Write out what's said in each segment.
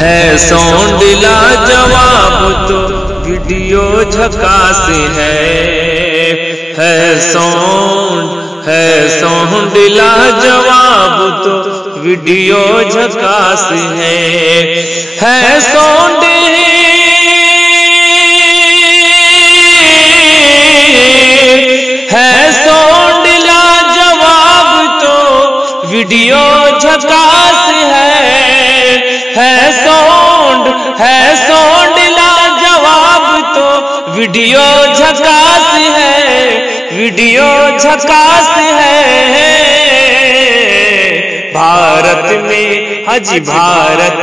ہے ساؤنڈ لاجواب تو ویڈیو جھکاس ہے ساؤنڈ لاجواب تو ویڈیو جھکاس ہے ساؤنڈ لاجواب تو ویڈیو جھکاس ہے ساؤنڈ لاجواب تو ویڈیو جھکاس ہے بھارت میں حج بھارت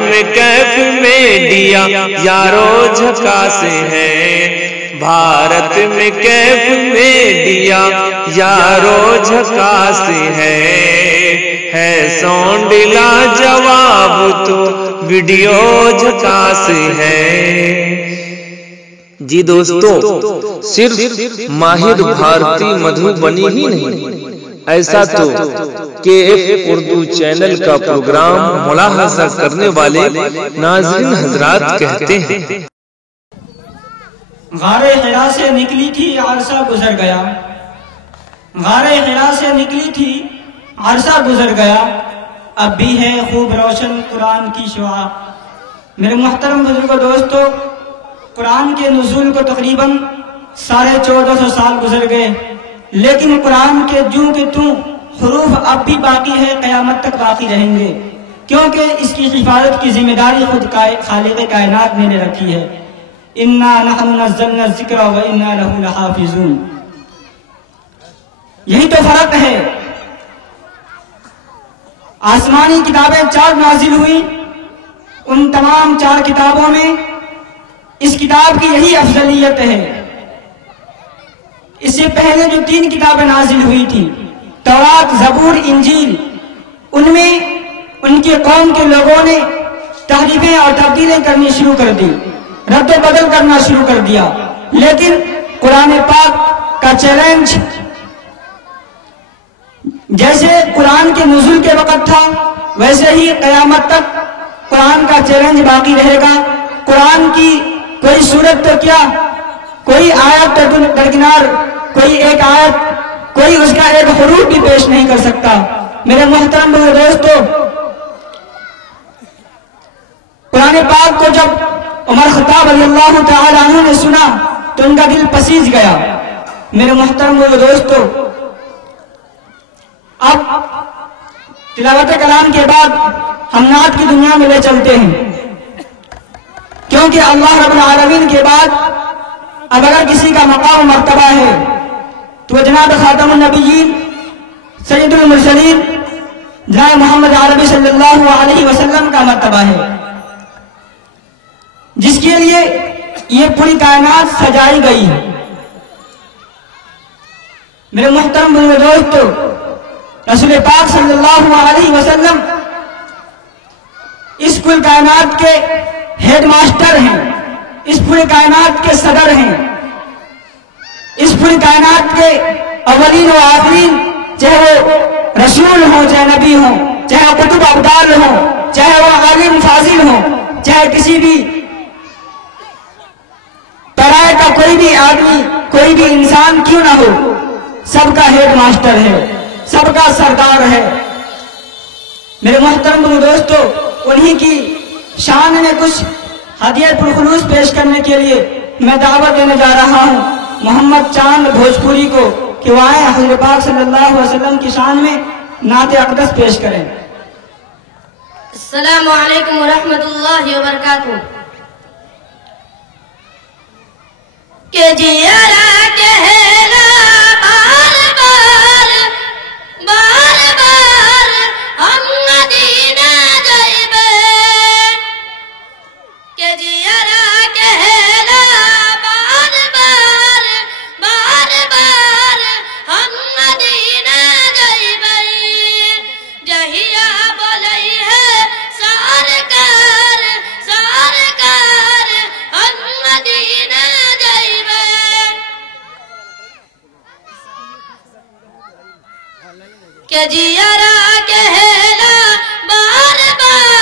میں کیف میڈیا یارو جھکاس ہے بھارت میں کیف میڈیا یارو جھکاس ہے ساؤنڈ لاجواب تو ویڈیو جھکاس ہے۔ جی دوستو، صرف ماہر بھارتی مدھوبنی ہی نہیں، ایسا تو KF اردو چینل کا پروگرام ملاحظہ کرنے والے ناظرین حضرات کہتے ہیں۔ غار حرا سے نکلی تھی عرصہ گزر گیا، غار حرا سے نکلی تھی عرصہ گزر گیا، اب بھی ہے خوب روشن قرآن کی شعاع۔ میرے محترم بزرگوں دوستو، قرآن کے نزول کو تقریباً 1450 سال گزر گئے، لیکن قرآن کے جوں کے توں حروف اب بھی باقی ہے، قیامت تک باقی رہیں گے، کیونکہ اس کی حفاظت کی ذمہ داری خود خالق کائنات نے لے رکھی ہے۔ اِنَّا نَحْنُ نَزَّلْنَا الذِّكْرَ وَإِنَّا لَهُ لَحَافِظُونَ۔ یہی تو فرق ہے۔ آسمانی کتابیں 4 نازل ہوئی، ان تمام 4 کتابوں میں اس کتاب کی یہی افضلیت ہے۔ اس سے پہلے جو 3 کتابیں نازل ہوئی تھی، تورات، زبور، انجیل، ان میں ان کی قوم کے لوگوں نے تحریفیں اور تبدیلیں کرنی شروع کر دی، رد و بدل کرنا شروع کر دیا، لیکن قرآن پاک کا چیلنج جیسے قرآن کے نزول کے وقت تھا، ویسے ہی قیامت تک قرآن کا چیلنج باقی رہے گا۔ قرآن کی کوئی صورت تو کیا، کوئی آیت درکنار، کوئی ایک آیت، کوئی اس کا ایک حروف بھی پیش نہیں کر سکتا۔ میرے محترم دوستو، قرآن پاک کو جب عمر خطاب رضی اللہ تعالی عنہ نے سنا تو ان کا دل پسیج گیا۔ میرے محترم دوستو، اب تلاوت کلام کے بعد ہم نعت کی دنیا میں لے چلتے ہیں، کیونکہ اللہ رب العالمین کے بعد اب اگر کسی کا مقام و مرتبہ ہے تو جناب خاتم النبیین سید المرسلین جناب محمد عربی صلی اللہ علیہ وسلم کا مرتبہ ہے، جس کے لیے یہ پوری کائنات سجائی گئی ہے۔ میرے محترم دوستو، رسول پاک صلی اللہ علیہ وسلم اس پوری کائنات کے ہیڈ ماسٹر ہیں، اس پوری کائنات کے صدر ہیں، اس پوری کائنات کے اولین و آخرین، چاہے وہ رسول ہوں، چاہے نبی ہوں، چاہے قطب ابدال ہوں، چاہے وہ عالم فاضل ہوں، چاہے کسی بھی طرح کا کوئی بھی آدمی، کوئی بھی انسان کیوں نہ ہو، سب کا ہیڈ ماسٹر ہے، سب کا سردار ہے۔ میرے محترم دوستو، انہی کی شان میں کچھ ہدیہ پرخلوص پیش کرنے کے لیے میں دعوت دینے جا رہا ہوں محمد چاند بھوجپوری کو کہ وہ آئیں حضور پاک صلی اللہ علیہ وسلم کی شان میں نعت اقدس پیش کریں۔ السلام علیکم ورحمۃ اللہ وبرکاتہ۔ کہ جیارا کہنا بار بار بار بار ہم مدینہ جائبے، کہ جیارا کہنا بار بار بار بار ہم مدینہ جائبے، جہیا بولی ہے سرکار سرکار ہم مدینہ جائبے، کہ جیارا کہنا بار بار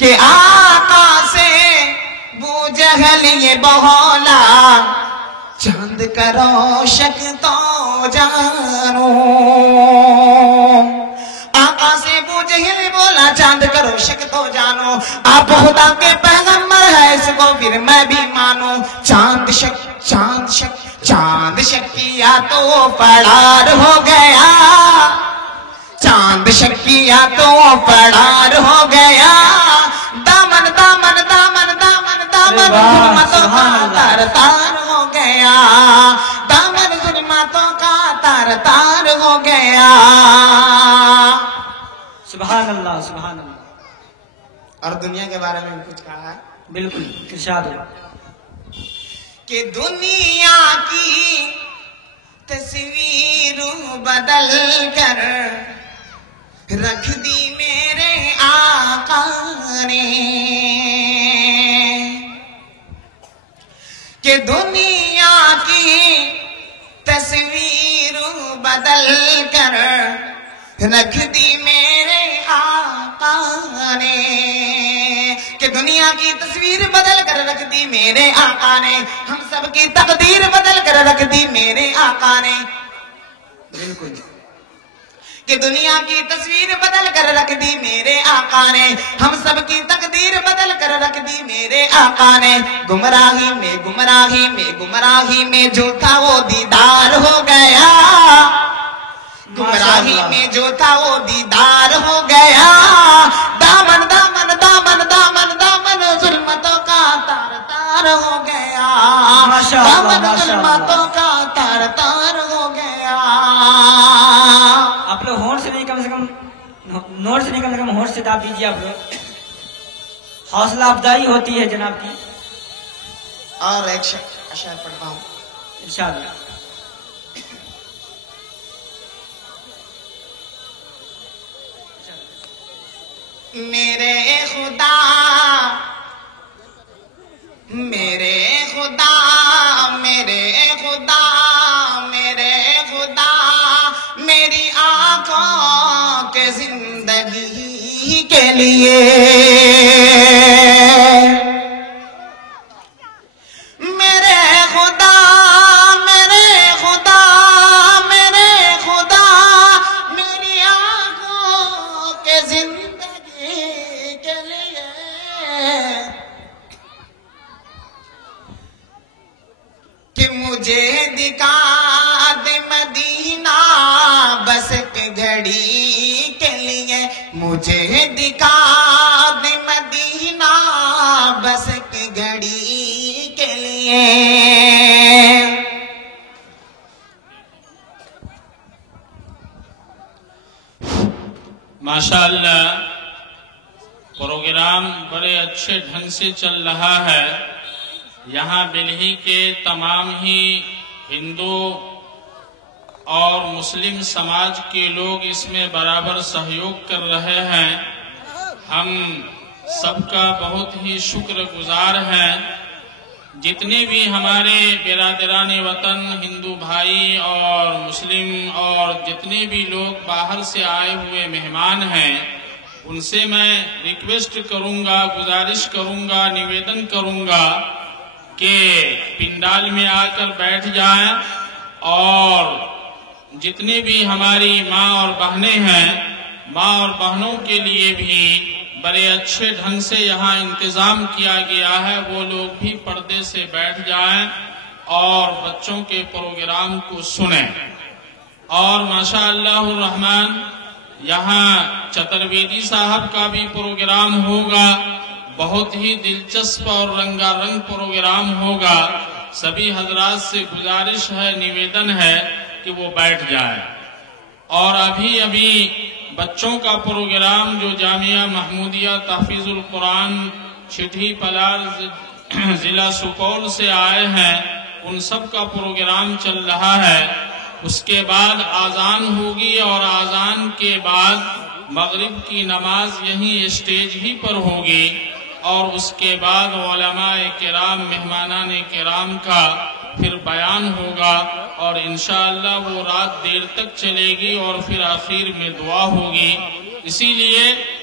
کہ آقا سے بو جہل یہ بہولا چاند کرو شک تو جانو آقا سے بو جہل بولا چاند کرو شک تو جانو آپ خدا کے پیغمبر ہے اس کو پھر میں بھی مانوں چاند شک کیا تو وہ فرار ہو گیا چاند شک کیا تو وہ فرار ہو گیا دامن دامن دامن دامن دامن ظلمتوں کا تار تار ہو گیا دامن ظلمتوں کا تار تار ہو گیا سبحان اللہ سبحان اللہ. اور دنیا کے بارے میں کچھ کہا ہے بالکل ارشاد ہے کہ دنیا کی تصویر بدل کر رکھ دی میرے آقا نے کہ دنیا کی تصویر بدل کر رکھ دی میرے آقا نے کہ دنیا کی تصویر بدل کر رکھ دی میرے آقا نے ہم سب کی تقدیر بدل کر رکھ دی میرے آقا نے بالکل کہ دنیا کی تصویر بدل کر رکھ دی میرے آقا نے ہم سب کی تقدیر بدل کر رکھ دی میرے آقا نے گمراہی میں جو تھا وہ دیدار ہو گیا گمراہی میں جو تھا وہ دیدار ہو گیا دامن دامن دامن دامن دامن ظلمتوں کا تار تار ہو گیا دامن ظلمتوں کا تار تار ہو گیا آپ لوگ ہونٹ سے نہیں کم سے کم نوٹ سے نہیں کم سے کم ہونٹ سے داب دیجیے آپ لوگ حوصلہ افزائی ہوتی ہے جناب کی اور ایک اشعار پڑھتا ہوں انشاءاللہ میرے خدا میرے خدا میرے خدا میرے خدا میری آنکھوں کے زندگی کے لیے میرے خدا میرے خدا میرے خدا میری آنکھوں کے زندگی کے لیے کہ مجھے دکھا دے مدینہ بس ایک گھڑی کے لیے مجھے دکھا دے مدینہ بس ایک گھڑی کے لیے ماشاءاللہ پروگرام بڑے اچھے ڈھنگ سے چل رہا ہے یہاں بلہی کے تمام ہی ہندو اور مسلم سماج کے لوگ اس میں برابر سہیوگ کر رہے ہیں ہم سب کا بہت ہی شکر گزار ہیں جتنے بھی ہمارے برادران وطن ہندو بھائی اور مسلم اور جتنے بھی لوگ باہر سے آئے ہوئے مہمان ہیں ان سے میں ریکویسٹ کروں گا گزارش کروں گا نویدن کروں گا کہ پنڈال میں آ کر بیٹھ جائیں اور جتنے بھی ہماری ماں اور بہنیں ہیں ماں اور بہنوں کے لیے بھی بڑے اچھے ڈھنگ سے یہاں انتظام کیا گیا ہے وہ لوگ بھی پردے سے بیٹھ جائیں اور بچوں کے پروگرام کو سنیں اور ماشاءاللہ الرحمن یہاں چترویدی صاحب کا بھی پروگرام ہوگا بہت ہی دلچسپ اور رنگا رنگ پروگرام ہوگا سبھی حضرات سے گزارش ہے نویدن ہے کہ وہ بیٹھ جائیں اور ابھی بچوں کا پروگرام جو جامعہ محمودیہ تحفیظ القرآن چھٹھی پلار ضلع سپول سے آئے ہیں ان سب کا پروگرام چل رہا ہے اس کے بعد آذان ہوگی اور آذان کے بعد مغرب کی نماز یہیں اسٹیج ہی پر ہوگی اور اس کے بعد علماء کرام مہمانان کرام کا پھر بیان ہوگا اور انشاءاللہ وہ رات دیر تک چلے گی اور پھر آخر میں دعا ہوگی اسی لیے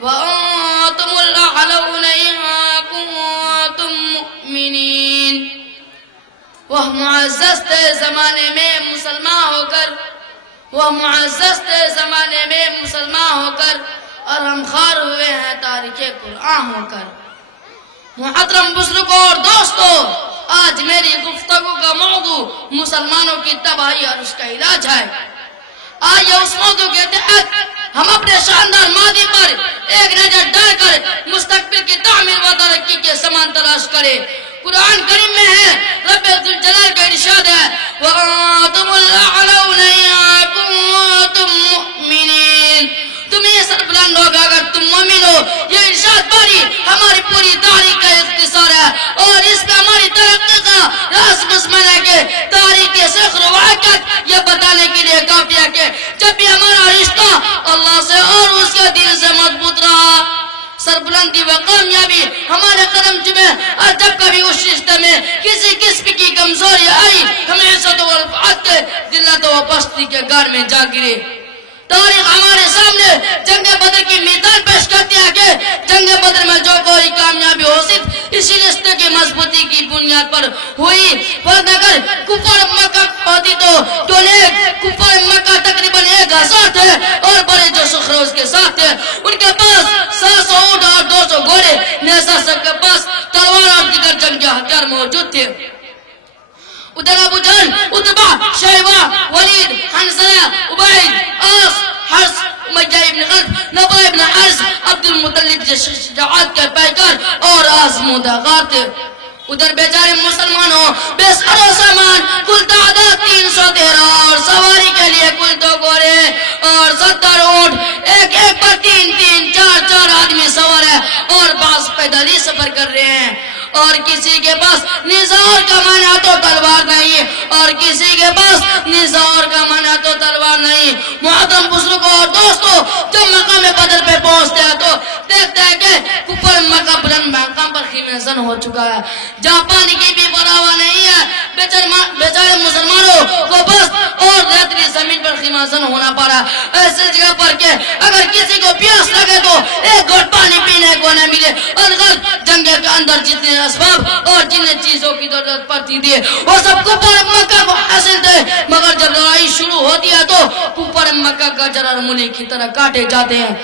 وأنتم الأعلون إن كنتم مؤمنين. وہ معزز تھے زمانے میں مسلمان ہو کر، وہ معزز تھے زمانے میں مسلمان ہو کر، اور ہم خار ہوئے ہیں تاریخ قرآن ہو کر. محترم بزرگوں اور دوستو، آج میری گفتگو کا موضوع مسلمانوں کی تباہی اور اس کا علاج ہے. آئیے اس موضوع کے تحت ہم اپنے شاندار ماضی پر ایک نظر ڈال کر مستقبل کی تعمیر و ترقی کے سامان تلاش کریں. قرآن کریم میں ہے، رب ذوالجلال کا ارشاد ہے وَأَنْتُمُ الْأَعْلَوْنَ إِن كُنتُم مُّؤْمِنِينَ. تمہیں سر بلند ہوگا اگر تم مومن ہو. یہ ارشاد باری ہماری پوری تاریخ کا اختصار ہے، اور اس میں ہماری ترقی کا راز مضمون ہے کہ تاریخ کے سخر واقعات یہ بتانے کے لیے کافی ہے کہ جب بھی ہمارا رشتہ اللہ سے اور اس کے دین سے مضبوط رہا، سربلندی و کامیابی ہمارے قدم چومے، اور جب کبھی اس رشتے میں کسی قسم کی کمزوری آئی، ہمیں عزت و رفعت کے ذلت و پستی کے گھر میں جا گرے. تاریخ ہمارے سامنے جنگ بدر کی مثال پیش کرتی ہے کہ جنگ بدر میں جو کوئی کامیابی ہو صرف اسی رشتے کی مضبوطی کی بنیاد پر ہوئی. ورنہ اگر کفار مکہ ہوتی تو کفار مکہ تقریباً 1000 تھے، اور بڑے جو سخرے اس کے ساتھ تھے. ان کے پاس 700 اونٹ اور 200 گھوڑے، نیزہ سب کے پاس تلوار اور دیگر جنگی ہتھیار موجود تھے. ادھر ابو جہل، عتبہ، شیبہ، ولید، حنظلہ، عبید، آس، حرس، امیہ ابن خلف، نبا ابن حارث، عبد المطلب جیسے شجاعت کے پیکر اور آزمودہ غار تھے. ادھر بیچارے مسلمانوں بے سر و سامان، کل تعداد 313 اور سواری کے لیے کل 2 گھوڑے اور 70 اونٹ، ایک پر 3 4 آدمی سوار ہے، اور بعض پیدل ہی سفر کر رہے ہیں. اور کسی کے پاس نزار کا مانا تو تلوار نہیں، اور کسی کے پاس نزار کا مانا تو تلوار نہیں. محترم بزرگوں اور دوستو، جب مقام بدر پہ پہنچتے ہیں تو دیکھتے ہیں کہ کفر مکہ بلند مقام پر خیمہ زن ہو چکا ہے، جہاں پانی کی بھی پرواہ نہیں ہے. بیچارے مسلمانوں کو بس اور ریتلی زمین پر خیمہ زن ہونا پڑا، ایسے جگہ پر کہ اگر کسی کو پیاس لگے تو ایک گھٹ پانی پینے کو نہ ملے. اور جنگ کے اندر جتنے اسباب اور جن چیزوں کی ضرورت پڑتی تھی وہ سب کفار مکہ کو حاصل تھے، مگر جب لڑائی شروع ہوتی ہے تو کفار مکہ کا جرار مولی کی طرح کاٹے جاتے ہیں.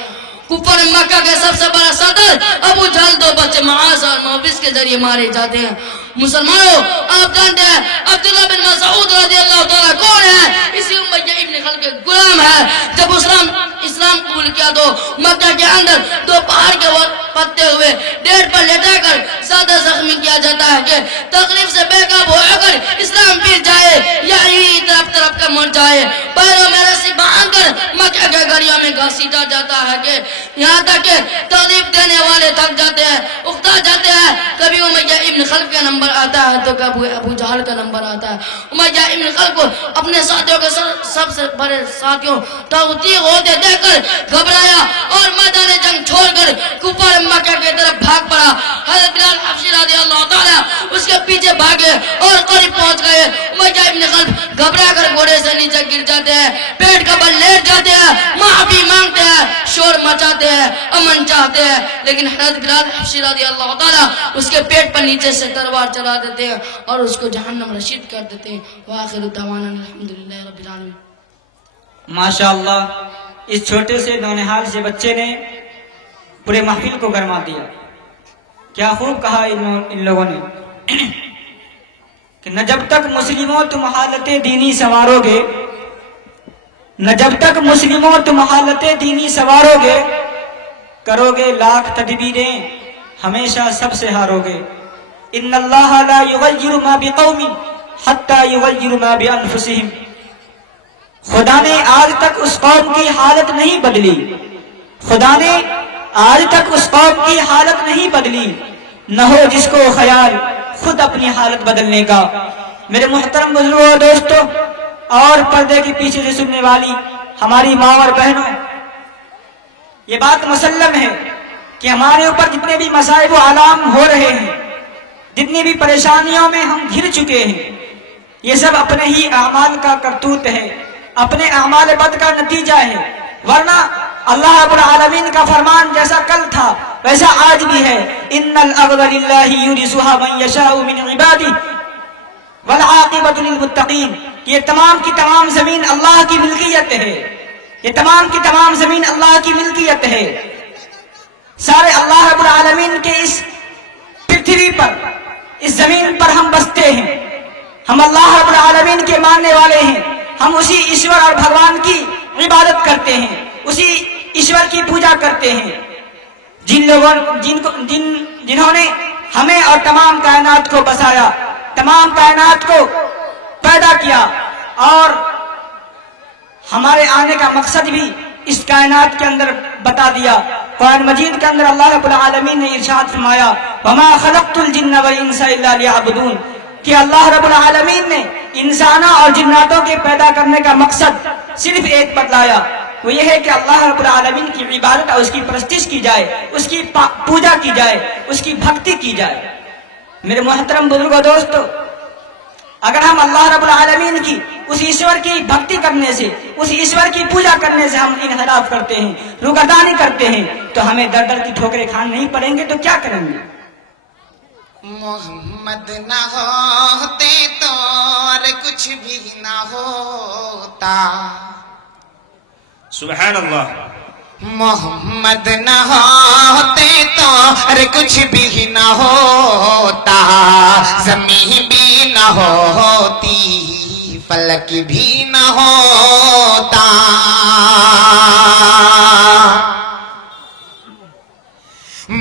کفار مکہ کے سب سے بڑا صدر ابو جہل 2 بچے معاذ اور موبس کے ذریعے مارے جاتے ہیں. مسلمانوں، آپ جانتے ہیں عبداللہ بن مسعود رضی اللہ تعالیٰ کون ہے؟ اسی امیہ ابن خلف کے غلام ہے. جب اسلام قبول کیا تو مکہ کے اندر 2 پہاڑ کے پتے ہوئے ڈیڑھ پر لٹا کر زیادہ زخمی کیا جاتا ہے کہ تقریب سے بے قاب ہو کر اسلام پھر جائے یا یہی طرف کا مر جائے. پیروں میں رسی باندھ کر مکہ کے گھڑیوں میں گھسیٹا جاتا ہے کہ یہاں تک کہ تکلیف دینے والے تھک جاتے ہیں، اکتا جاتے ہیں. کبھی امیہ ابن خلف کا نمبر آتا ہے تو کبھی ابو جہل کا نمبر آتا ہے. امیہ ابن خلف کو اپنے ساتھیوں کے سب سے بڑے ساتھیوں تغطیق ہوتے دیکھ کر گھبرایا اور میدان جنگ چھوڑ کر کفار مکہ کی طرف بھاگ پڑا. حضرت بلال حبشی رضی اللہ تعالیٰ اس کے پیچھے بھاگے اور قریب پہنچ گئے. امیہ ابن خلف گھبرا کر گھوڑے سے نیچے گر جاتے ہیں، پیٹ کا بل لیٹ جاتے ہیں، معافی مانگتے ہیں، شور مچاتے ہیں، امن چاہتے ہیں. لیکن حضرت بلال حبشی رضی اللہ تعالیٰ اس کے پیٹ پر نیچے سے تلوار چلا دیتے ہیں اور اس کو جہنم رشید کر دیتے ہیں. وآخر دعوانا الحمدللہ رب العالمین. ماشاءاللہ، اس چھوٹے سے نونہال سے بچے نے پورے محفل کو گرما دیا. کیا خوب کہا ان لوگوں نے کہ نہ جب تک مسلموں تم حالت دینی سنوارو گے، نہ جب تک مسلموں تم حالت دینی سنوارو گے، کرو گے لاکھ تدبیریں ہمیشہ سب سے ہارو گے. ان اللہ لا یغیر ما بقوم حتی یغیر ما بانفسہم. خدا نے آج تک اس قوم کی حالت نہیں بدلی، خدا نے آج تک اس قوم کی حالت نہیں بدلی، نہ ہو جس کو خیال خود اپنی حالت بدلنے کا. میرے محترم بزرگوں اور دوستو اور پردے کے پیچھے سے سننے والی ہماری ماں اور بہنوں، یہ بات مسلم ہے کہ ہمارے اوپر جتنے بھی مصائب و آلام ہو رہے ہیں، جتنی بھی پریشانیوں میں ہم گھر چکے ہیں، یہ سب اپنے ہی اعمال کا کرتوت ہے، اپنے اعمال بد کا نتیجہ ہے. ورنہ اللہ رب العالمین کا فرمان جیسا کل تھا ویسا آج بھی ہے، ان الارض للہ یورثها من یشاء من عباده والعاقبۃ للمتقین. یہ تمام کی تمام زمین اللہ کی ملکیت ہے، یہ تمام کی تمام زمین اللہ کی ملکیت ہے. سارے اللہ رب العالمین کے اس پرتھوی پر، اس زمین پر ہم بستے ہیں، ہم اللہ رب العالمین کے ماننے والے ہیں. ہم اسی ایشور اور بھگوان کی عبادت کرتے ہیں، اسی ایشور کی پوجا کرتے ہیں جنہوں نے ہمیں اور تمام کائنات کو بسایا، تمام کائنات کو پیدا کیا، اور ہمارے آنے کا مقصد بھی اس کائنات کے اندر بتا دیا. قرآن مجید کے اندر اللہ رب العالمین نے ارشاد فرمایا وَمَا خَلَقْتُ الْجِنَّ وَالْإِنسَ إِلَّا لِيَعْبُدُونَ، کہ اللہ رب العالمین نے انسانوں اور جناتوں کے پیدا کرنے کا مقصد صرف ایک بتلایا، وہ یہ ہے کہ اللہ رب العالمین کی عبادت اور اس کی پرستش کی جائے، اس کی پوجا کی جائے، اس کی بھکتی کی جائے. میرے محترم بزرگوں دوستو، اگر ہم اللہ رب العالمین کی اس ایشور کی بھکتی کرنے سے، اس ایشور کی پوجا کرنے سے ہم انحراف کرتے ہیں، روگردانی کرتے ہیں، تو ہمیں در در کی ٹھوکریں کھانے نہیں پڑیں گے تو کیا کریں گے؟ محمد نہ ہوتے تو اور کچھ بھی نہ ہوتا. سبحان اللہ. محمد نہ ہوتے تو اور کچھ بھی نہ ہوتا. زمین بھی نہ ہوتی، فلک بھی نہ ہوتا.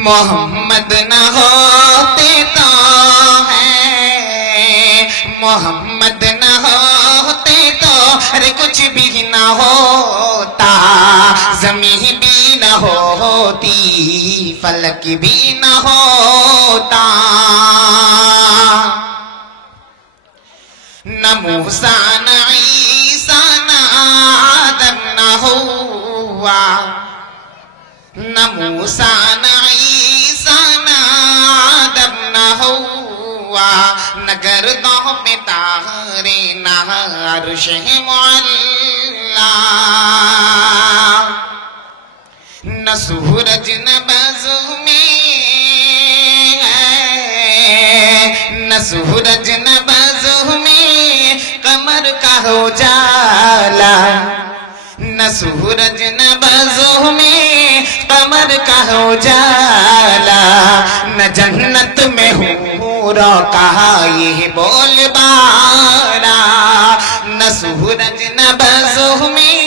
محمد نہ ہوتے تو ہے، محمد نہ ہوتے تو ارے کچھ بھی نہ ہوتا. زمین بھی نہ ہوتی، فلک بھی نہ ہوتا. نہ موسیٰ نہ عیسیٰ نہ آدم نہ ہوا. نہ موسیٰ نہ عیسیٰ نہ آدم نہ ہوا. نہ گردوں پہ طاہرے نہ عرش معلا. نہ سورج نہ بزو میں ہے، نہ سورج نہ بزو میں قمر کا اجالا. نہ سورج نہ بزو میں قمر کا اجالا. نہ جنت میں حوروں کا یہ بول بارا. نہ سورج نہ بزو میں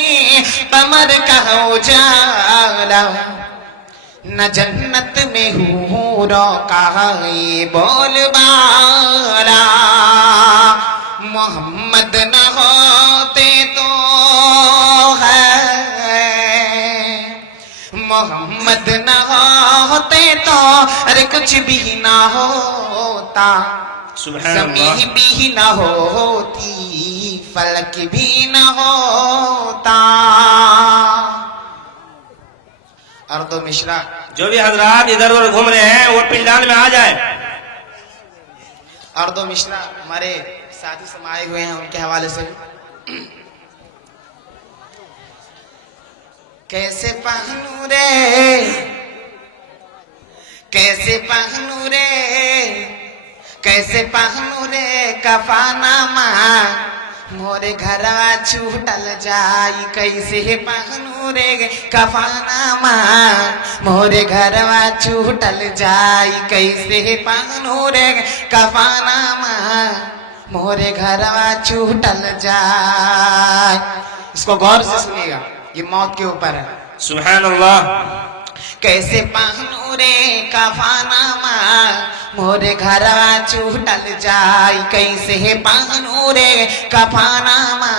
قمر کا اجالا. نہ جنت میں حوروں کا یہ بول بارا. محمد نہ ہوتے تو محمد نہ ہوتے تو ارے کچھ بھی نہ ہوتا. زمین بھی نہ ہوتی، فلک بھی نہ ہوتا. اردو مشرا جو بھی حضرات ادھر ادھر گھوم رہے ہیں وہ پنڈال میں آ جائیں. اردو مشرا ہمارے ساتھی سمائے ہوئے ہیں، ان کے حوالے سے کیسے پہنوں رے، کیسے پہنوں رے، کیسے پہنوں رے کفانامہ. مورے گھروا چھوٹل جائی کیسے پہنوں رے کفانامہ. مورے گھروا چھوٹل جائی کیسے پہنوں رے کفانامہ. مورے گھروا چھوٹل جائے. اس کو غور سے سنیے گا، یہ موت کے اوپر ہے. سبحان اللہ. کیسے پہنوں رے کفانامہ. مورے گھروا چھوٹل جائی کیسے پہنوں رے کفانامہ.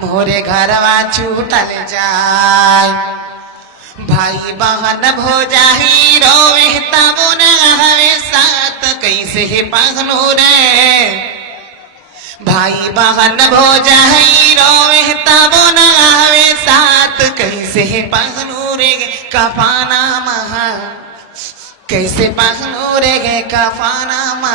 مورے گھروا چھوٹل جائے. بھائی بہن بھوجائی روے تب نہ ہوے ساتھ کیسے پہنوں رے. بھائی بہن بھوجائی روے تب نہ ہوے ساتھ کیسے پہنوں رے کفانامہ. کیسے پہنوں رے کفانامہ.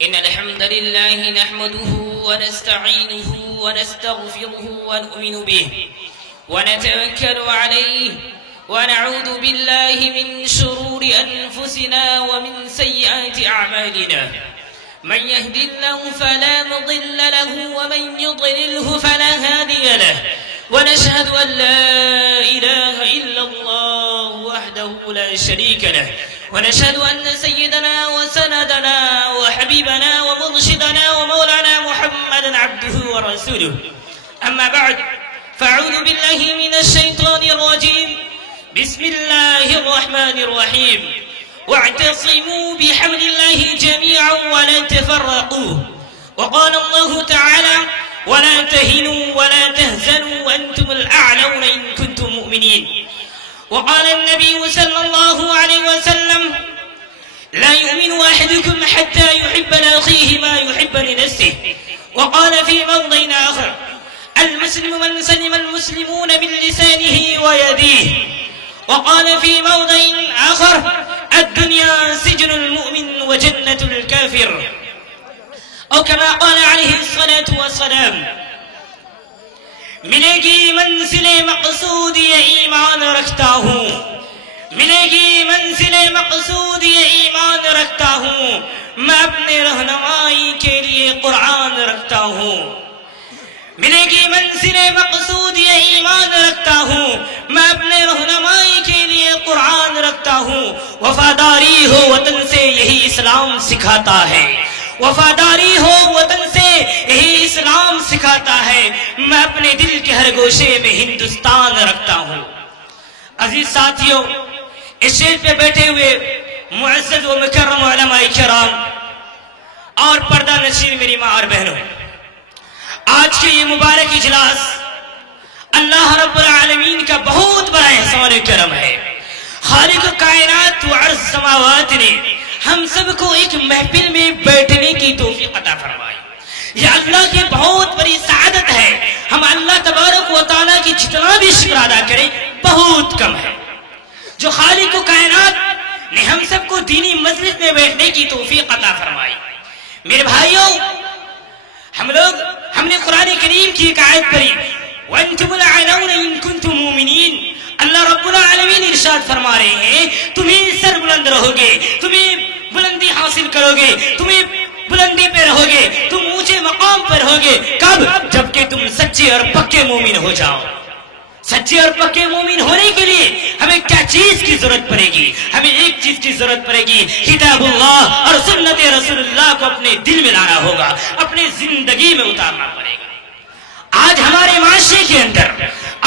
إن الحمد لله نحمده ونستعينه ونستغفره ونؤمن به ونتوكل عليه ونعوذ بالله من شرور أنفسنا ومن سيئات أعمالنا من يهد الله فلا مضل له ومن يضلله فلا هادي له ونشهد أن لا إله إلا الله وحده لا شريك له ونشهد أن سيدنا وسندنا وحبيبنا ومرشدنا ومولانا محمدا عبده ورسوله أما بعد فأعوذ بالله من الشيطان الرجيم بسم الله الرحمن الرحيم واعتصموا بحبل الله جميعا ولا تفرقوا وقال الله تعالى ولا تهنوا ولا تهزنوا وأنتم الأعلون إن كنتم مؤمنين وقال النبي صلى الله عليه وسلم لا يؤمن أحدكم حتى يحب لأخيه ما يحب لنفسه وقال في موضع آخر المسلم من سلم المسلمون من لسانه ويديه وقال في موضع آخر الدنيا سجن المؤمن وجنة الكافر أو كما قال عليه الصلاة والسلام ملے گی منزل مقصود یہ ایمان رکھتا ہوں ملے گی منزل مقصود یہ ایمان رکھتا ہوں میں اپنے رہنمائی کے لیے قرآن رکھتا ہوں ملے گی منزل مقصود یہ ایمان رکھتا ہوں میں اپنے رہنمائی کے لیے قرآن رکھتا ہوں وفاداری ہو وطن سے یہی اسلام سکھاتا ہے وفاداری ہو وطن سے یہی اسلام سکھاتا ہے میں اپنے دل کے ہر گوشے میں ہندوستان رکھتا ہوں۔ عزیز ساتھیوں، اس شیر پہ بیٹھے ہوئے معزز و مکرم علماء کرام اور پردہ نشین میری ماں اور بہنوں، آج کے یہ مبارک اجلاس اللہ رب العالمین کا بہت بڑا احسان و کرم ہے۔ خالق کائنات و عرض سماوات نے ہم سب کو ایک محفل میں بیٹھنے کی توفیق عطا فرمائی۔ یہ اللہ کی بہت بڑی سعادت ہے۔ ہم اللہ تبارک و تعالیٰ کی جتنا بھی شکر ادا کریں بہت کم ہے۔ جو خالق کائنات نے ہم سب کو دینی مجلس میں بیٹھنے کی توفیق عطا فرمائی۔ میرے بھائیوں، ہم نے قرآن کریم کی ایک آیت پڑھی وَأَنْتُمُ الْأَعْلَوْنَ إِن كُنتُم مُؤْمِنِينَ۔ اللہ رب العالمین ارشاد فرما رہے ہیں تمہیں سر بلند رہو گے، تمہیں بلندی حاصل کرو گے، تمہیں بلندی پہ رہو گے، تم اونچے مقام پر رہو گے۔ کب؟ جبکہ تم سچے اور پکے مومن ہو جاؤ۔ سچے اور پکے مومن ہونے کے لیے ہمیں کیا چیز کی ضرورت پڑے گی؟ ہمیں ایک چیز کی ضرورت پڑے گی، کتاب اللہ اور سنت رسول اللہ کو اپنے دل میں لانا ہوگا، اپنی زندگی میں اتارنا پڑے گا۔ آج ہمارے معاشرے کے اندر،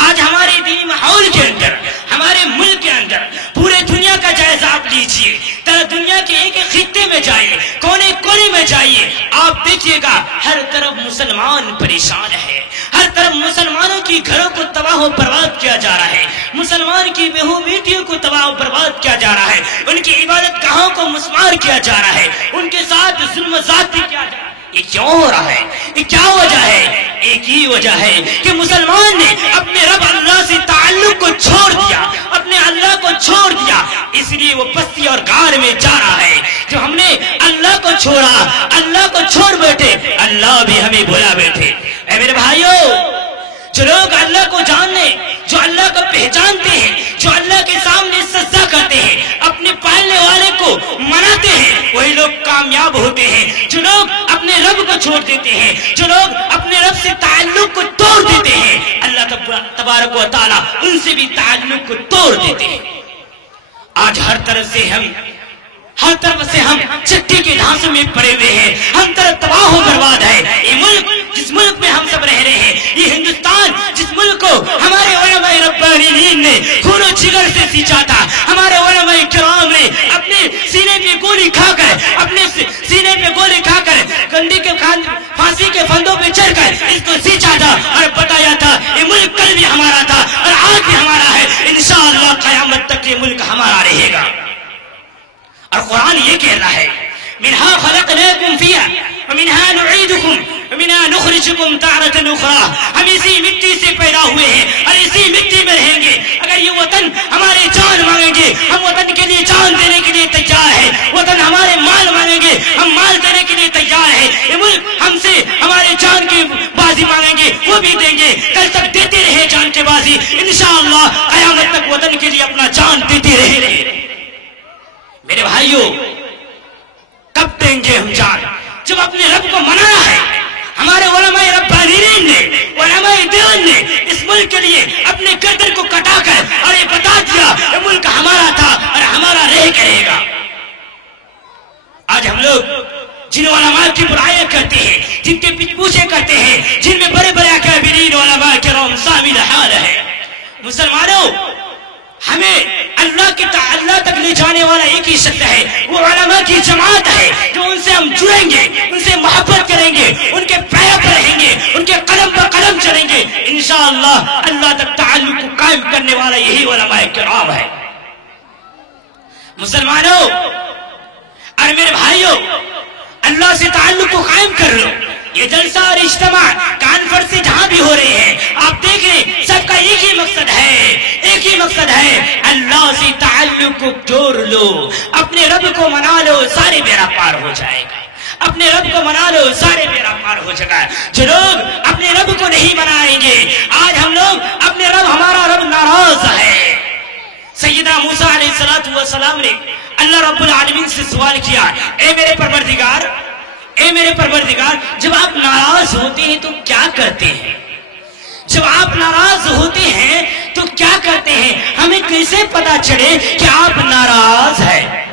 آج ہمارے دینی ماحول کے اندر، ہمارے ملک کے اندر، پورے دنیا کا جائزہ آپ لیجئے، دنیا کے ایک خطے میں جائیے، کونے کونے میں جائیے، آپ دیکھیے گا ہر طرف مسلمان پریشان ہے، ہر طرف مسلمانوں کی گھروں کو تباہ و برباد کیا جا رہا ہے، مسلمان کی بہو بیٹیوں کو تباہ و برباد کیا جا رہا ہے، ان کی عبادت گاہوں کو مسمار کیا جا رہا ہے، ان کے ساتھ ظلم و زیادتی کیا جا رہا ہے۔ یہ کیوں ہو رہا ہے؟ یہ کیا وجہ ہے؟ ایک ہی وجہ ہے کہ مسلمان نے اپنے رب اللہ سے تعلق کو چھوڑ دیا، اپنے اللہ کو چھوڑ دیا، اس لیے وہ پستی اور غار میں جا رہا ہے۔ جو ہم نے اللہ کو چھوڑا، اللہ کو چھوڑ بیٹھے، اللہ بھی ہمیں بھلا بیٹھے۔ اے میرے بھائیو، جو لوگ اللہ کو جاننے، جو اللہ کو پہچانتے ہیں، جو اللہ کے سامنے سجدہ کرتے ہیں، اپنے پالنے والے کو مناتے ہیں، وہی لوگ کامیاب ہوتے ہیں۔ جو لوگ اپنے رب کو چھوڑ دیتے ہیں، جو لوگ اپنے رب سے تعلق کو توڑ دیتے ہیں، اللہ تبارک و تعالیٰ ان سے بھی تعلق کو توڑ دیتے ہیں۔ آج ہر طرف سے ہم چٹی کے ڈھانسوں میں پڑے ہوئے ہیں، ہم طرف تباہ و برباد ہے۔ یہ ملک جس ملک میں ہم سب رہ رہے ہیں، یہ ہندوستان جس ملک کو ہمارے علماء ربانیین نے خون و جگر سے سینچا تھا، ہمارے علماء کرام نے اپنے سینے پہ گولی کھا کر گندی کے پھانسی کے پھندوں پہ چڑھ کر اس کو سینچا تھا اور بتایا تھا یہ ملک کل بھی ہمارا تھا اور آج بھی ہمارا ہے، انشاءاللہ قیامت تک یہ ملک ہمارا رہے گا۔ اور قرآن یہ کہہ رہا ہے منہا خلقناکم فیہا ومنہا نعیدکم ومنہا نخرجکم تارۃ اخری، ہم اسی مٹی سے پیدا ہوئے ہیں اور اسی مٹی میں رہیں گے۔ اگر یہ وطن ہمارے جان مانگیں گے، ہم وطن کے لیے جان دینے کے لیے تیار ہیں، وطن ہمارے مال مانگیں گے، ہم مال دینے کے لیے تیار ہیں، یہ ملک ہم سے ہمارے جان کی بازی مانگیں گے، وہ بھی دیں گے، کل تک دیتے رہے جان کی بازی، انشاءاللہ قیامت تک وطن کے لیے اپنا جان دیتے رہے۔ میرے بھائیوں، کب دیں گے ہم جان؟ جب اپنے رب کو منانا ہے۔ ہمارے علماء ربانیین نے، علماء دین نے اس ملک کے لیے اپنے گردن کو کٹا کر اور یہ بتا دیا یہ ملک ہمارا تھا اور ہمارا رہے گا۔ آج ہم لوگ جن علماء کی برائیاں کرتے ہیں، جن کے پیچھے پوچھے کرتے ہیں، جن میں بڑے بڑے اکابرین علماء کرام شامل حال ہے، مسلمانوں، ہمیں اللہ تک لے جانے والا ایک ہی شخص ہے، وہ علماء کی جماعت ہے، جو ان سے ہم جڑیں گے، ان سے محبت کریں گے، ان کے پیروں پر رہیں گے، ان کے قدم پر قدم چلیں گے، انشاءاللہ اللہ تک تعلق کو قائم کرنے والا یہی علماء کرام ہے۔ مسلمانوں اور میرے بھائیوں، اللہ سے تعلق کو قائم کر لو۔ یہ جلسہ اور اجتماع کانفرنس سے جہاں بھی ہو رہے ہیں، آپ دیکھ رہے ہیں سب کا ایک ہی مقصد ہے، اللہ سے تعلق کو جوڑ لو، اپنے رب کو منا لو، سارے بیڑا پار ہو جائے گا۔ اپنے رب کو منا لو، سارے بیڑا پار ہو جائے گا۔ جو لوگ اپنے رب کو نہیں منائیں گے، آج ہم لوگ اپنے رب، ہمارا رب ناراض ہے۔ سیدنا موسیٰ علیہ السلام نے اللہ رب العالمین سے سوال کیا، اے میرے پروردگار، جب آپ ناراض ہوتے ہیں تو کیا کرتے ہیں؟ جب آپ ناراض ہوتے ہیں تو کیا کرتے ہیں؟ ہمیں کیسے پتا چلے کہ آپ ناراض ہیں؟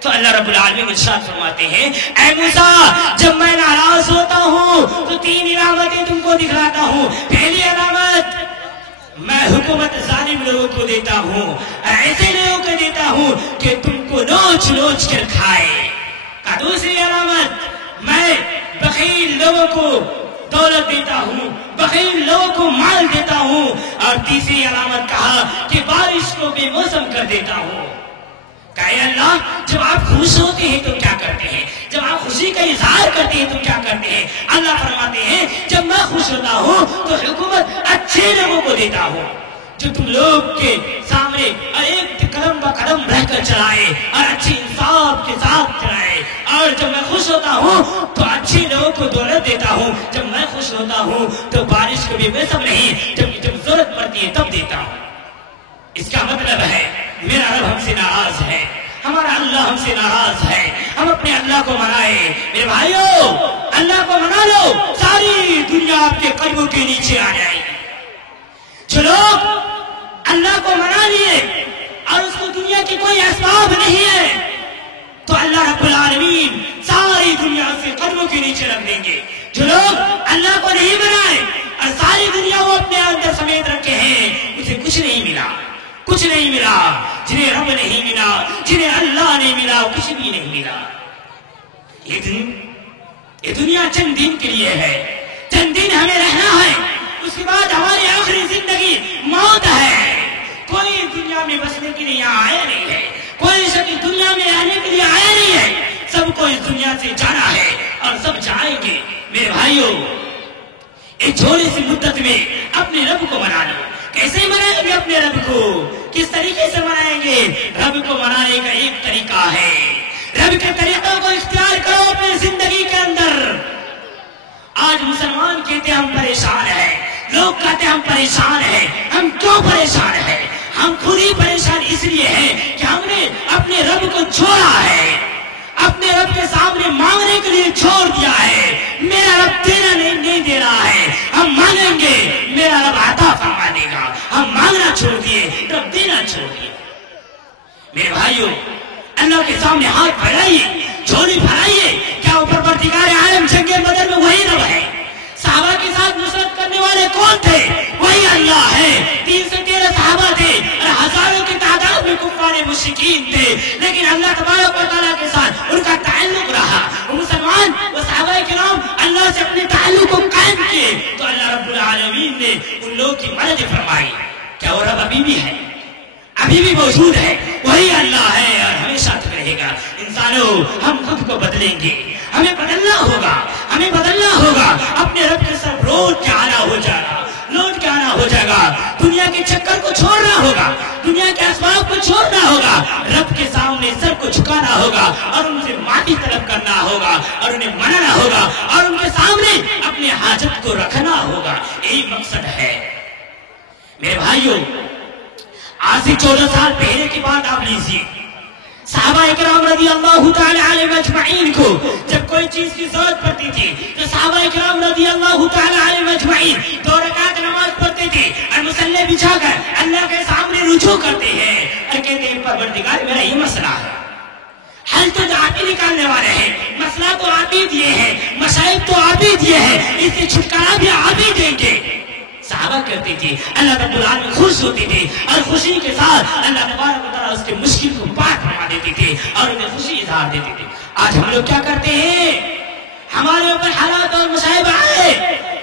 تو اللہ رب العالمین ارشاد فرماتے ہیں، اے موسیٰ، جب میں ناراض ہوتا ہوں تو 3 علامتیں تم کو دکھلاتا ہوں۔ پہلی علامت، میں حکومت ظالم لوگوں کو دیتا ہوں، ایسے لوگوں کو دیتا ہوں کہ تم کو نوچ نوچ کر کھائے۔ دوسری علامت، میں بخیل لوگوں کو دولت دیتا ہوں، بخیل لوگوں کو مال دیتا ہوں۔ اور تیسری علامت کہا کہ بارش کو بے موسم کر دیتا ہوں۔ کہ اللہ، جب آپ خوش ہوتے ہیں تو کیا کرتے ہیں؟ جب آپ خوشی کا اظہار کرتے ہیں تو کیا کرتے ہیں؟ اللہ فرماتے ہیں، جب میں خوش ہوتا ہوں تو حکومت اچھے لوگوں کو دیتا ہوں، جو تم لوگ کے سامنے ایک قدم با قدم رہ کر چلائے اور اچھی انصاف کے ساتھ چلائے۔ اور جب میں خوش ہوتا ہوں تو اچھے لوگوں کو دولت دیتا ہوں، جب میں خوش ہوتا ہوں تو بارش کو بھی موسم نہیں، جب ضرورت پڑتی ہے تب دیتا ہوں۔ اس کا مطلب ہے میرا رب ہم سے ناراض ہے، ہمارا اللہ ہم سے ناراض ہے، ہم اپنے اللہ کو منائے۔ میرے بھائیوں، اللہ کو منا لو، ساری دنیا آپ کے قدموں کے نیچے آ جائے گی۔ جو لوگ اللہ کو منا لیے اور اس کو دنیا کی کوئی اسباب نہیں ہے تو اللہ رب العالمین ساری دنیا سے قدموں کے نیچے رکھ دیں گے۔ جو لوگ اللہ کو نہیں منائے اور ساری دنیا وہ اپنے اندر سمیت رکھے ہیں، اسے کچھ نہیں ملا، جنہیں رب نہیں ملا، جنہیں اللہ نہیں ملا، کچھ بھی نہیں ملا۔ یہ دنیا چند دن کے لیے ہے، چند دن ہمیں رہنا ہے، اس کے بعد ہماری آخری زندگی موت ہے. کوئی دنیا میں بسنے کے لیے یہاں آیا نہیں ہے, کوئی شخص دنیا میں رہنے کے لیے آیا نہیں ہے. سب کو اس دنیا سے جانا ہے اور سب جائیں گے. میرے بھائیوں, ایک چھوٹی سی مدت میں اپنے رب کو منا لو. کیسے منائیں گے اپنے رب کو؟ کس طریقے سے منائیں گے؟ رب کو منانے کا ایک طریقہ ہے, رب کے طریقوں کو اختیار کرو اپنی زندگی کے اندر. آج مسلمان کہتے ہیں ہم پریشان ہیں, لوگ کہتے ہیں ہم پریشان ہیں. ہم کیوں پریشان ہیں؟ ہم خود ہی پریشان اس لیے ہیں کہ ہم نے اپنے رب کو چھوڑا ہے, اپنے رب کے سامنے مانگنے کے لیے چھوڑ دیا ہے. میرا رب دینا نہیں دے رہا ہے, ہم مانگیں گے میرا رب عطا فرما دے گا. ہم مانگنا چھوڑ دیے, رب دینا چھوڑ دیے. میرے بھائیوں, اللہ کے سامنے ہاتھ پھیلائیے, جھولی پھیلائیے. کیا پروردگار عالم جنگ بدر میں وہی رب ہے؟ صحابہ کے ساتھ نصرت کرنے والے کون تھے؟ وہی اللہ ہے. 313 صحابہ تھے اور ہزاروں کی تعداد میں کفار مشرکین تھے, لیکن اللہ تبارک و تعالیٰ کے ساتھ ان کا تعلق رہا. وہ مسلمان, وہ صحابہ کرام اللہ سے اپنے تعلق کو قائم کیے تو اللہ رب العالمین نے ان لوگوں کی مدد فرمائی. کیا وہ رب ابھی بھی ہے؟ ابھی بھی موجود ہے. وہی اللہ ہے اور ہمیشہ تک رہے گا. انسانوں, ہم خود کو بدلیں گے, ہمیں بدلنا ہوگا, ہمیں بدلنا ہوگا. اپنے رب کے ساتھ لوٹ کے آنا ہو جائے گا, لوٹ کے آنا ہو جائے گا. دنیا کے چکر کو چھوڑنا ہوگا, دنیا کے اسباب کو چھوڑنا ہوگا. رب کے سامنے سر کو جھکانا ہوگا اور ان سے معافی طلب کرنا ہوگا اور انہیں منانا ہوگا اور ان کے سامنے اپنے حاجت کو رکھنا ہوگا. یہی مقصد ہے. میرے بھائیوں, آج سے 14 سال پہلے کی بات آپ لیجیے. صحابہ اکرام رضی اللہ تعالی علیہم اجمعین کو جب کوئی چیز کی ضرورت پڑتی تھی تو صحابہ اکرام رضی اللہ تعالی علیہم اجمعین 2 رکعت نماز پڑھتے تھے اور مصلی بچھا کر اللہ کے سامنے رجوع کرتے ہیں اور کہتے ہیں پروردگار میرا یہ مسئلہ ہے. حل تو آپ ہی نکالنے والے ہیں, مسئلہ تو آپ ہی دیے ہیں, مصائب تو آپ ہی دیے ہیں, اس سے چھٹکارا بھی آپ ہی دیں گے. صحابہ کرتے تھے, اللہ رب العالمین خوش ہوتے تھے اور خوشی کے ساتھ اللہ تبارک و تعالیٰ اس کے مشکل کو پار فرما دیتے تھے اور انہیں خوشی اظہار دیتے تھے. آج ہم لوگ کیا کرتے ہیں؟ ہمارے اوپر حالات اور مصائب آئے,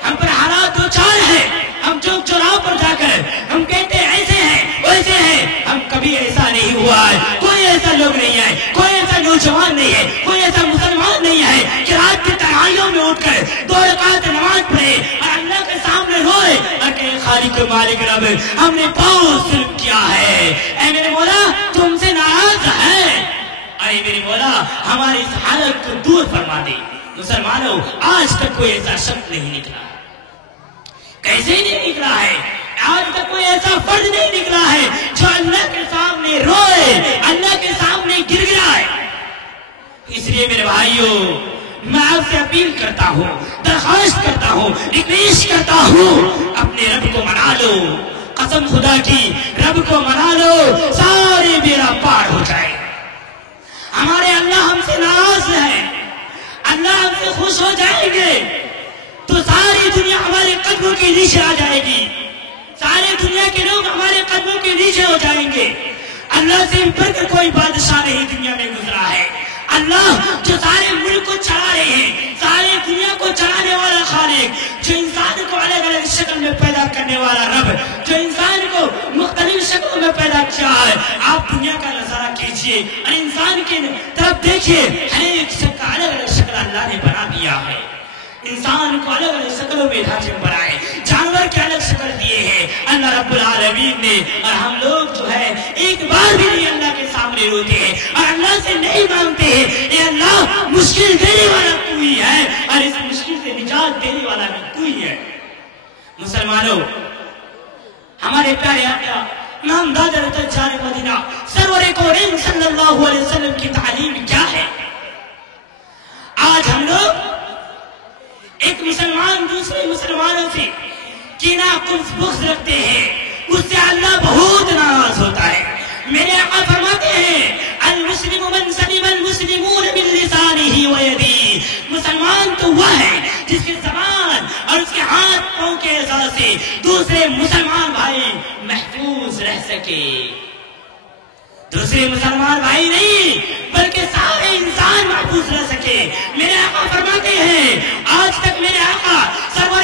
ہم پر حالات دو چار ہیں, ہم چوک چوراہوں پر جا کر ہم کہتے ہیں ایسے ہیں ویسے ہیں. ہم کبھی ایسا نہیں ہوا ہے, کوئی ایسا لوگ نہیں ہے, کوئی ایسا نوجوان نہیں ہے, کوئی ایسا مسلمان نہیں ہے کہ رات کی تنہائیوں میں اٹھ کر 2 رکعت نماز پڑھے اور اللہ کے سامنے روئے اور کہ خالق و مالک رب ہم نے بہت ظلم کیا ہے, اے میرے مولا تم سے ناراض ہے, اے میرے مولا ہماری اس حالت کو دور فرما دے. مسلمانوں, آج تک کوئی ایسا شخص نہیں نکلا. کیسے نہیں نکلا ہے؟ آج تک کوئی ایسا فرد نہیں نکلا ہے جو اللہ کے سامنے روئے, اللہ کے سامنے گر گرائے. اس لیے میرے بھائیوں, میں آپ سے اپیل کرتا ہوں, درخواست کرتا ہوں, ریکویسٹ کرتا ہوں, اپنے رب کو منا لو. قسم خدا کی, رب کو منا لو, سارے بیڑا پار ہو جائے. ہمارے اللہ ہم سے ناراض ہے, اللہ ہم سے خوش ہو جائیں گے تو ساری دنیا ہمارے قدموں کے نیچے آ جائے گی, سارے دنیا کے لوگ ہمارے قدموں کے نیچے ہو جائیں گے. اللہ سے بڑھ کر کوئی بادشاہ نہیں دنیا میں گزرا ہے. اللہ جو سارے ملک کو چلا رہے ہیں, ساری دنیا کو چلانے والا خالق, جو انسان کو الگ الگ شکل میں پیدا کرنے والا رب, جو انسان کو مختلف شکلوں میں پیدا کیا ہے. آپ دنیا کا نظارہ کیجئے اور انسان کی طرف دیکھیے, ہر ایک شکل کا الگ الگ شکل اللہ نے بنا دیا ہے. انسان کو الگ الگ شکلوں میں ڈھانچے بنائے, جانور کے الگ شکل دیے ہیں اللہ رب العالمین نے. اور ہم لوگ جو ہے ایک بار بھی نہیں اللہ کے سامنے روتے ہیں اور اللہ سے نہیں مانگتے ہیں اے اللہ مشکل دینے والا تو ہی ہے اور اس مشکل سے نجات دینے والا بھی تو ہی ہے. مسلمانوں, ہمارے پیارے آقا نامدار تاجدار مدینہ سرور کونین صلی اللہ علیہ وسلم کی تعلیم کیا ہے؟ آج ہم لوگ ایک مسلمان دوسرے مسلمانوں سے کینہ بغض رکھتے ہیں, اس سے اللہ بہت ناراض ہوتا ہے. میرے آقا فرماتے ہیں المسلم من سلم المسلمون من لسانه ويده, مسلمان تو وہ ہے جس کی زبان اور اس کے ہاتھ پاؤں کے اعزاز سے دوسرے مسلمان بھائی محفوظ رہ سکے. دوسرے مسلمان بھائی نہیں بلکہ سارے انسان محفوظ رہ سکے. میرے آقا فرماتے ہیں آج تک میرے آقا سرور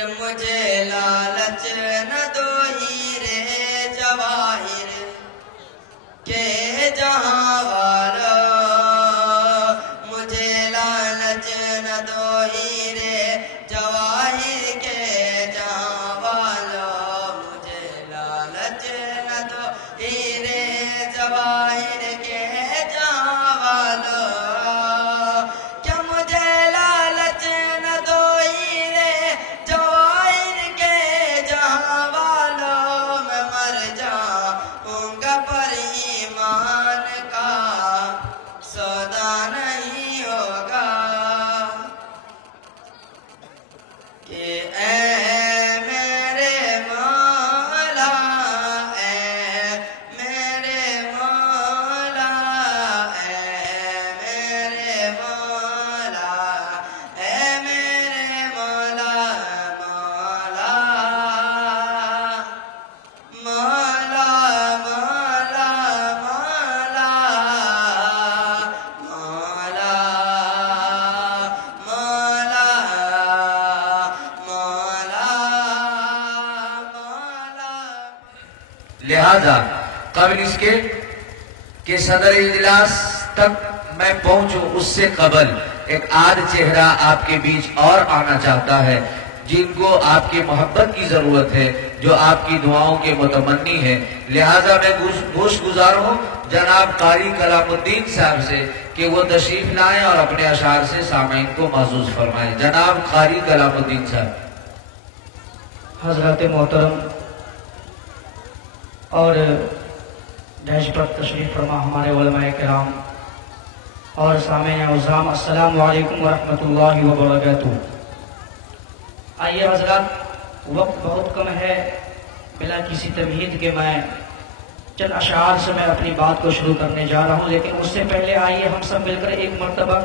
کہ مجھے لالچ نہ دو ہیرے جواہر کے جہاں والا، مجھے لالچ نہ دو ہیرے جواہر کے جہاں والا، مجھے لالچ نہ دو ہیرے جواہر کے جہاں والا، کیا مجھے لالچ نہ دو ہیرے جواہر کے جہاں والا، میں مر جاؤں گا پر ایمان کا سودا نہیں ہوگا، کہ اے میرے مولا، اے میرے مولا، اے میرے مولا، اے میرے مولا، مولا مولا مولا مولا مولا مولا مولا۔ لہذا قبل اس کے کہ صدر اجلاس تک میں پہنچوں، اس سے قبل ایک آدھ چہرہ آپ کے بیچ اور آنا چاہتا ہے، جن کو آپ کی محبت کی ضرورت ہے، جو آپ کی دعاؤں کے متمنی ہیں۔ لہذا میں گوش گزار ہوں جناب قاری کلام الدین صاحب سے کہ وہ تشریف لائیں اور اپنے اشعار سے سامعین کو معزوز فرمائیں۔ جناب قاری کلام الدین صاحب۔ حضرات محترم اور ڈیش پر تشریف فرما ہمارے علماء کرام اور سامعین عظام، السلام علیکم ورحمۃ اللہ وبرکاتہ۔ آئیے حضرات، وقت بہت کم ہے، بلا کسی تمہید کے میں چند اشعار سے میں اپنی بات کو شروع کرنے جا رہا ہوں، لیکن اس سے پہلے آئیے ہم سب مل کر ایک مرتبہ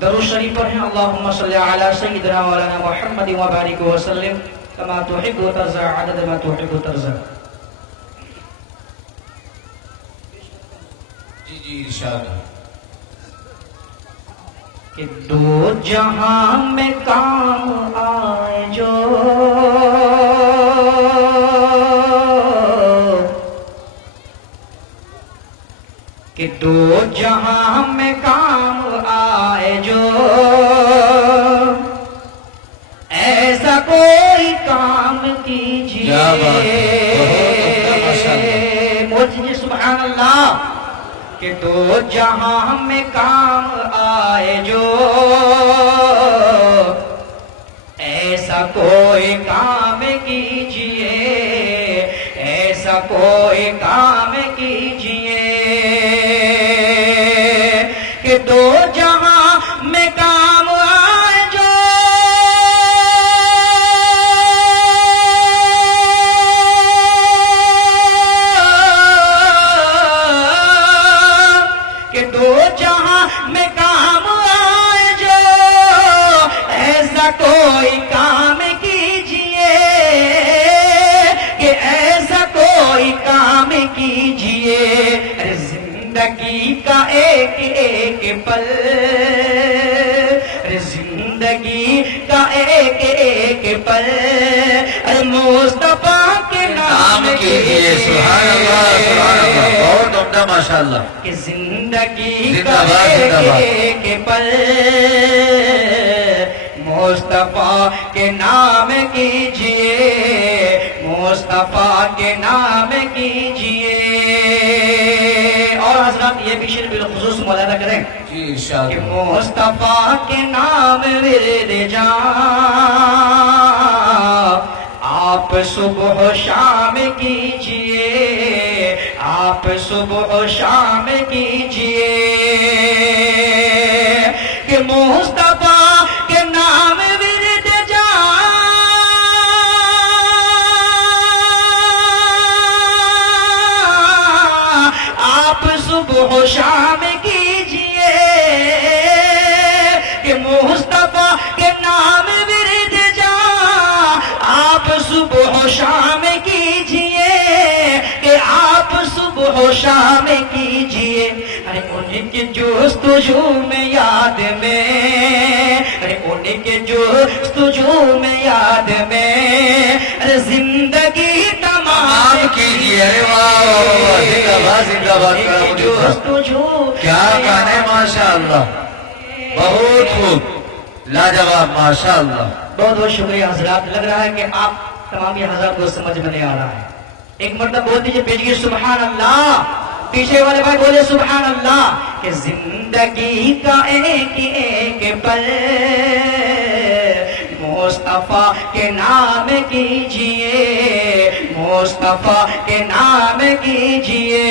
درود شریف پڑھیں۔ اللہم صلی علی سیدنا مولانا محمد وبارک وسلم کما تحب وترضى عدد ما تحب وترضى۔ جی ارشاد۔ کہ دو جہاں میں کام آئے جو، کہ دو جہاں میں کام آئے جو، ایسا کوئی کام کیجیے، مجھے سبحان اللہ، کہ دو جہاں میں کام آئے جو، ایسا کوئی کام کیجیے، ایسا کوئی کام کیجیے، کہ دو جہاں میں کام آئے جو، کہ دو جہاں میں کام آئے جو، ایسا کوئی کام کیجیے، کہ ایسا کوئی کام کیجیے، ارے زندگی کا ایک ایک پل، ارے زندگی کا ایک ایک پل، ارے مصطفیٰ کے نام کیجیے۔ سبحان اللہ، سبحان اللہ، بہت عمدہ ماشاءاللہ۔ کہ زندگی کا ایک ایک پل مصطفیٰ کے نام کیجیے، مصطفیٰ کے نام کیجیے۔ اور حضرات یہ بھی شعر بالخصوص مولانا کریں جی ارشاد۔ کہ مصطفیٰ کے نام ورد جان، آپ صبح و شام کیجیے، آپ صبح و شام کیجیے، کہ مصطفیٰ کے نام ورد جان، آپ صبح و شام کیجیے، کہ مصطفیٰ کے نام ورد جان، آپ صبح و شام کیجیے، کہ آپ صبح و شام کیجیے، ارے ان کے کے جستجو میں یاد میں، ارے ان کے جستجو میں یاد میں، ارے زندگی تمام کیجیے. ارے واہ زندہ باد زندہ باد. جستجو کیا گانے ماشاء اللہ، بہت خوب لاجواب ماشاء اللہ. بہت بہت شکریہ حضرات. لگ رہا ہے کہ آپ تمام یہ حضرات کو سمجھ میں نہیں آ رہا ہے. ایک مرتبہ بول دیجئے پیچھے سبحان اللہ. پیچھے والے بھائی بولے سبحان اللہ. کہ زندگی کا ایک ایک پل مصطفیٰ کے نام کیجئے، مصطفیٰ کے نام کیجئے.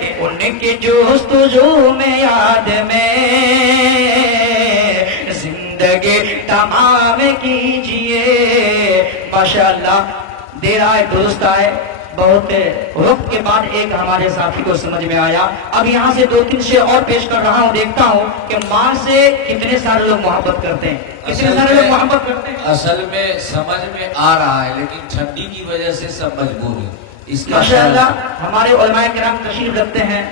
کہ ان کے جستجو میں یاد میں زندگی تمام کیجئے. ماشاءاللہ دیر آئے درست آئے. بہت وقت کے بعد ایک ہمارے ساتھی کو سمجھ میں آیا. اب یہاں سے 2-3 شعر اور پیش کر رہا ہوں. دیکھتا ہوں کہ ماں سے کتنے سارے لوگ محبت کرتے ہیں، کتنے سارے لوگ محبت کرتے ہیں. اصل میں سمجھ میں آ رہا ہے لیکن ٹھنڈی کی وجہ سے سب مجبور ہیں. ماشاءاللہ ہمارے علماء کرام تشریف رکھتے ہیں.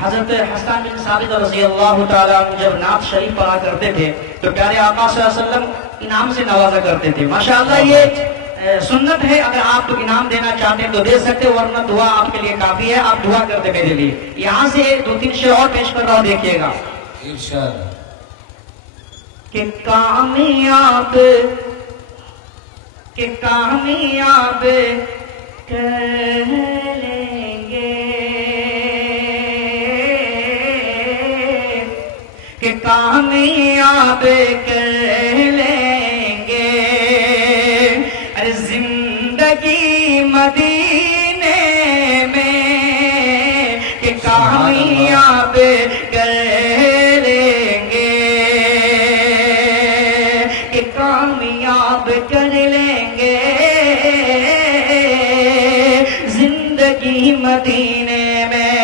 حضرت حسان بن ثابت رضی اللہ تعالیٰ جب نعت شریف پڑھا کرتے تھے تو پیارے آقا صلی اللہ علیہ وسلم انعام سے نوازا کرتے تھے. ماشاءاللہ یہ سنت ہے. اگر آپ کو انعام دینا چاہتے ہیں تو دے سکتے، ورنہ دعا آپ کے لیے کافی ہے. آپ دعا کرتے میرے لیے. یہاں سے 2-3 شعر اور پیش کر رہا ہوں، دیکھیے گا. انشاءاللہ. کہ کامیاب کر لیں گے، کہ کامیاب کر لیں گے. ارے زندگی مدینے میں، کہ کامیاب کر لیں گے، کہ کامیاب کر لیں گے. زندگی مدینے میں،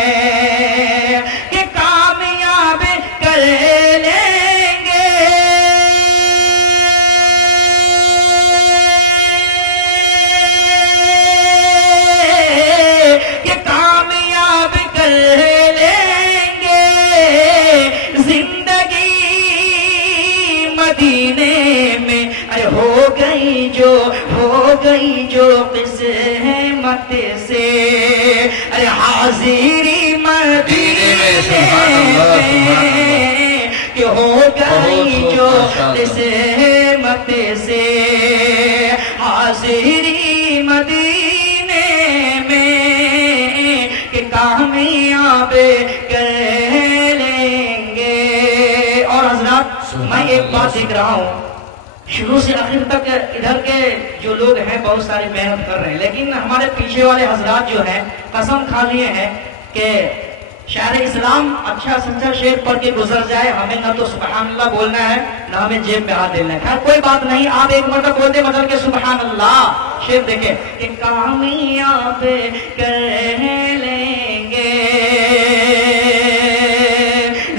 کہ کامیاب کر لیں گے. کہ کامیاب کر لیں گے. زندگی مدینے میں، ارے ہو گئی جو قسمت سے، ارے حاضری مدینے میں، کہ ہو گئی جو قسمت سے، حاضری مدینے میں، کہ کامیاب کر لیں گے. اور حضرات میں ایک بات دیکھ رہا ہوں، شروع سے آخر تک ادھر کے جو لوگ ہیں بہت ساری محنت کر رہے ہیں، لیکن ہمارے پیچھے والے حضرات جو ہیں قسم کھا لیے ہیں کہ شاعر اسلام اچھا سچا شعر پڑھ کے گزر جائے، ہمیں نہ تو سبحان اللہ بولنا ہے نہ ہمیں جیب میں ہاتھ دینا ہے. خیر کوئی بات نہیں، آپ ایک مرتبہ بولتے بدل کے سبحان اللہ. شعر دیکھیں کہ کامیاب کر لیں گے.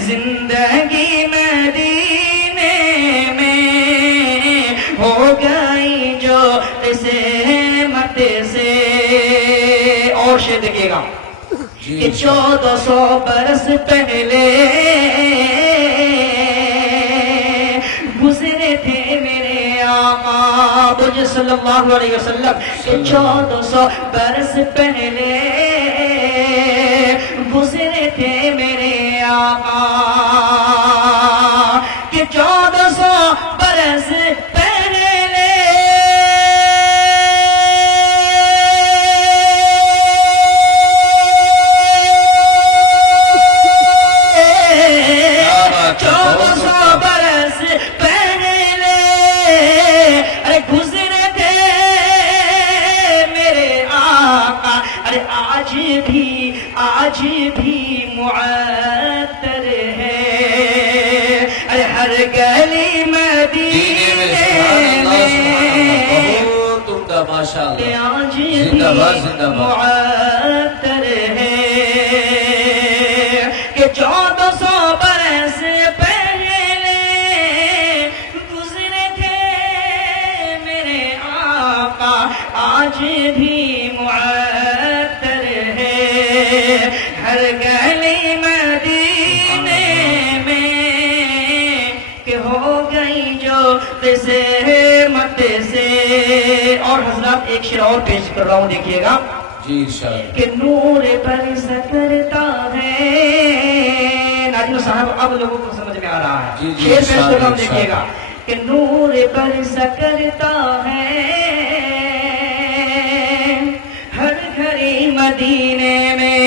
زندگی مدینے میں ہو گئی جو قسمت سے. اور شعر دیکھیے گا کہ 1400 برس پہلے گزرے تھے میرے آقا مجھ صلی اللہ علیہ وسلم. کہ 1400 برس پہلے گزرے تھے میرے آقا. کہ 1400 برس پہلے آج بھی معطر ہے. ارے ہر گلی مدینے میں آج بھی معطر ہے. کہ 1400 برس پہلے گزرے تھے میرے آقا، آج بھی معطر ہے. ہر گلی میں سے مت سے. اور حضرات ایک شعر اور پیش کر رہا ہوں, دیکھیے گا جی انشاءاللہ. کہ نور برس کرتا ہے. ناظرین صاحب اب لوگوں کو سمجھ میں آ رہا ہے. جی شعر پیش کر رہا ہوں, دیکھیے گا کہ نور برس کرتا ہے ہر گھڑی مدینے میں.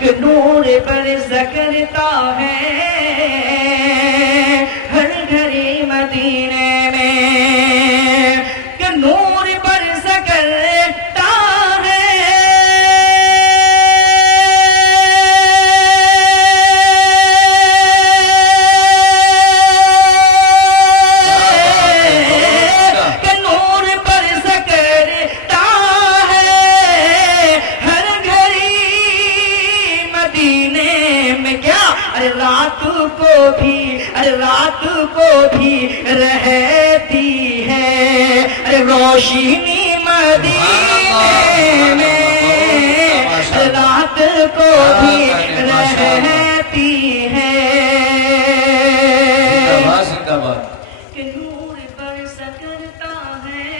کہ نور برس کرتا ہے ہر گھڑی مدینے میں. کہ نور برس کرتا ہے کہ نور برس کرتا ہے ہر گھڑی مدینے میں. کیا ارے رات کو بھی رہتی ہے ارے روشنی مدینے میں. رات کو بھی رہتی ہے کہ نور برس کرتا ہے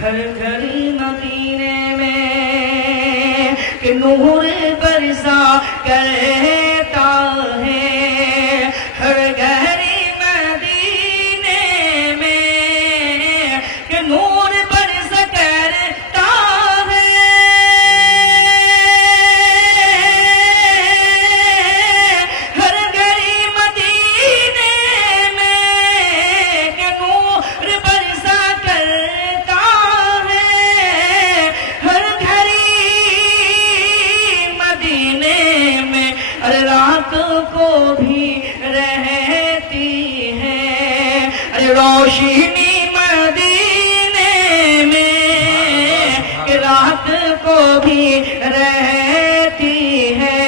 ہر گھڑی مدینے میں. کہ نور برسا کرتا ہے ہر گھڑی مدینے میں. کہ نور برس کرتا ہے ہر گھڑی مدینے میں. کہ نور برسا کرتا ہے ہر گھڑی مدینے میں. ارے رات کو بھی رہتی ہے ارے روشنی مدینے میں. کہ رات کو بھی رہتی ہے.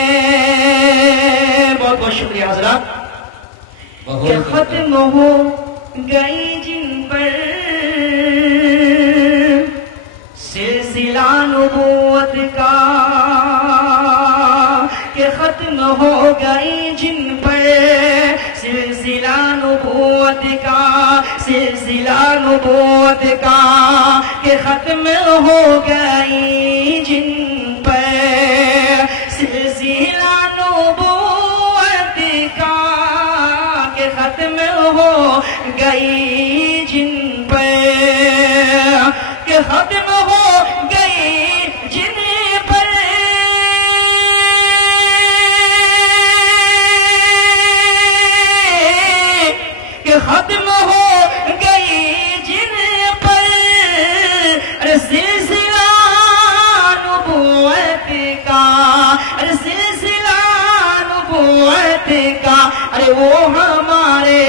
بہت بہت شکریہ حضرات. کہ ختم ہو گئی جن پر سلسلہ نبوت کا. کہ ختم ہو گئی جن پر سلسلہ نبوت کا. سلسلہ نبوت کا. کہ ختم ہو گئی جن پر سلسلہ نبوت کا. کہ ختم ہو گئی جن پر. کہ ختم ہو گئی جن پر کہ ختم ہو گئی جن پر ارے سلسلہ نبوت کا. ارے سلسلہ نبوت کا. ارے وہ ہمارے